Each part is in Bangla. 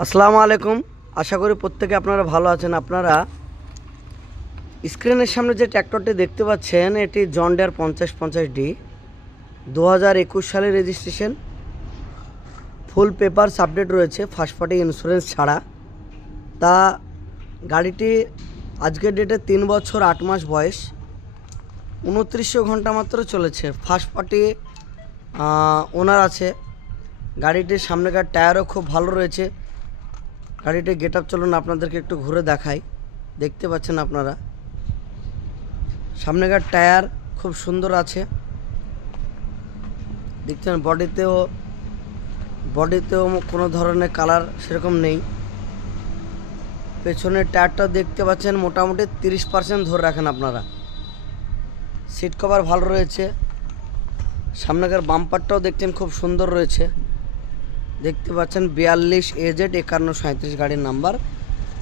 আসসালামু আলাইকুম। আশা করি প্রত্যেকে আপনারা ভালো আছেন। আপনারা স্ক্রিনের সামনে যে ট্র্যাক্টরটি দেখতে পাচ্ছেন এটি জন ডিয়ার 5050D 2021 সালের রেজিস্ট্রেশন। ফুল পেপারস আপডেট রয়েছে, ফার্স্ট পার্টি ইন্স্যুরেন্স ছাড়া। তা গাড়িটি আজকের ডেটে 3 বছর 8 মাস বয়স, 2900 ঘন্টা মাত্র চলেছে। ফার্স্ট পার্টি ওনার আছে। গাড়িটির সামনেকার টায়ারও খুব ভালো রয়েছে। গাড়িটির গেট আপ চলুন আপনাদেরকে একটু ঘুরে দেখাই। দেখতে পাচ্ছেন আপনারা সামনেকার টায়ার খুব সুন্দর আছে। দেখছেন বডিতেও কোনো ধরনের কালার সেরকম নেই। পেছনের টায়ারটাও দেখতে পাচ্ছেন মোটামুটি 30% ধরে রাখেন আপনারা। সিট কভার ভালো রয়েছে। সামনেকার বাম্পারটাও দেখছেন খুব সুন্দর রয়েছে। দেখতে পাচ্ছেন 42 AZ 5137 গাড়ির নাম্বার।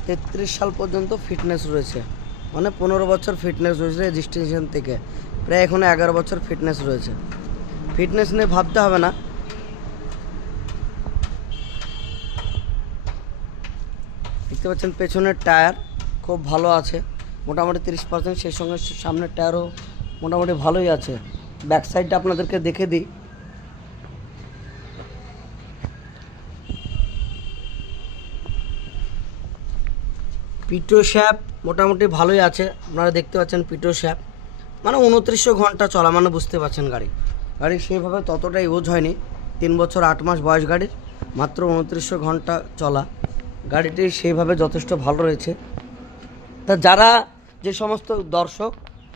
33 সাল পর্যন্ত ফিটনেস রয়েছে, মানে 15 বছর ফিটনেস রয়েছে রেজিস্ট্রেশন থেকে। প্রায় এখনো 11 বছর ফিটনেস রয়েছে। ফিটনেস নিয়ে ভাবতে হবে না। দেখতে পাচ্ছেন পেছনের টায়ার খুব ভালো আছে, মোটামুটি 30%। সেই সঙ্গে সামনের টায়ারও মোটামুটি ভালোই আছে। ব্যাক সাইডটা আপনাদেরকে দেখে দিই। পিটো শ্যাপ মোটামুটি ভালোই আছে। আপনারা দেখতে পাচ্ছেন পিটো শ্যাপ, মানে 2900 ঘন্টা চলা, মানে বুঝতে পারছেন গাড়ি সেইভাবে ততটা ইউজ হয়নি। 3 বছর 8 মাস বয়স গাড়ির, মাত্র 2900 ঘন্টা চলা। গাড়িটি সেইভাবে যথেষ্ট ভালো রয়েছে। তা যারা যে সমস্ত দর্শক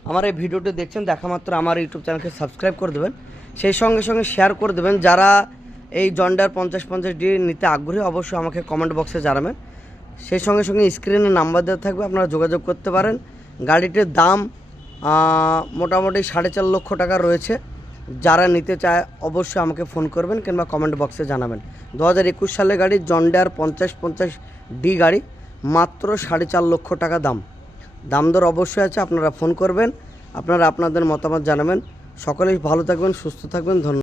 আমার এই ভিডিওটি দেখছেন, দেখা মাত্র আমার ইউটিউব চ্যানেলকে সাবস্ক্রাইব করে দেবেন, সেই সঙ্গে সঙ্গে শেয়ার করে দেবেন। যারা এই জন ডিয়ার 5050D নিতে আগ্রহী অবশ্যই আমাকে কমেন্ট বক্সে জানাবেন। সেই সঙ্গে সঙ্গে স্ক্রিনে নাম্বার দেওয়া থাকবে, আপনারা যোগাযোগ করতে পারেন। গাড়িটির দাম মোটামুটি 4.5 লক্ষ টাকা রয়েছে। যারা নিতে চায় অবশ্যই আমাকে ফোন করবেন কিংবা কমেন্ট বক্সে জানাবেন। 2021 সালের গাড়ি জন ডিয়ার 5050D গাড়ি, মাত্র 4.5 লক্ষ টাকা দাম দর অবশ্যই আছে। আপনারা ফোন করবেন, আপনারা আপনাদের মতামত জানাবেন। সকলেই ভালো থাকবেন, সুস্থ থাকবেন। ধন্যবাদ।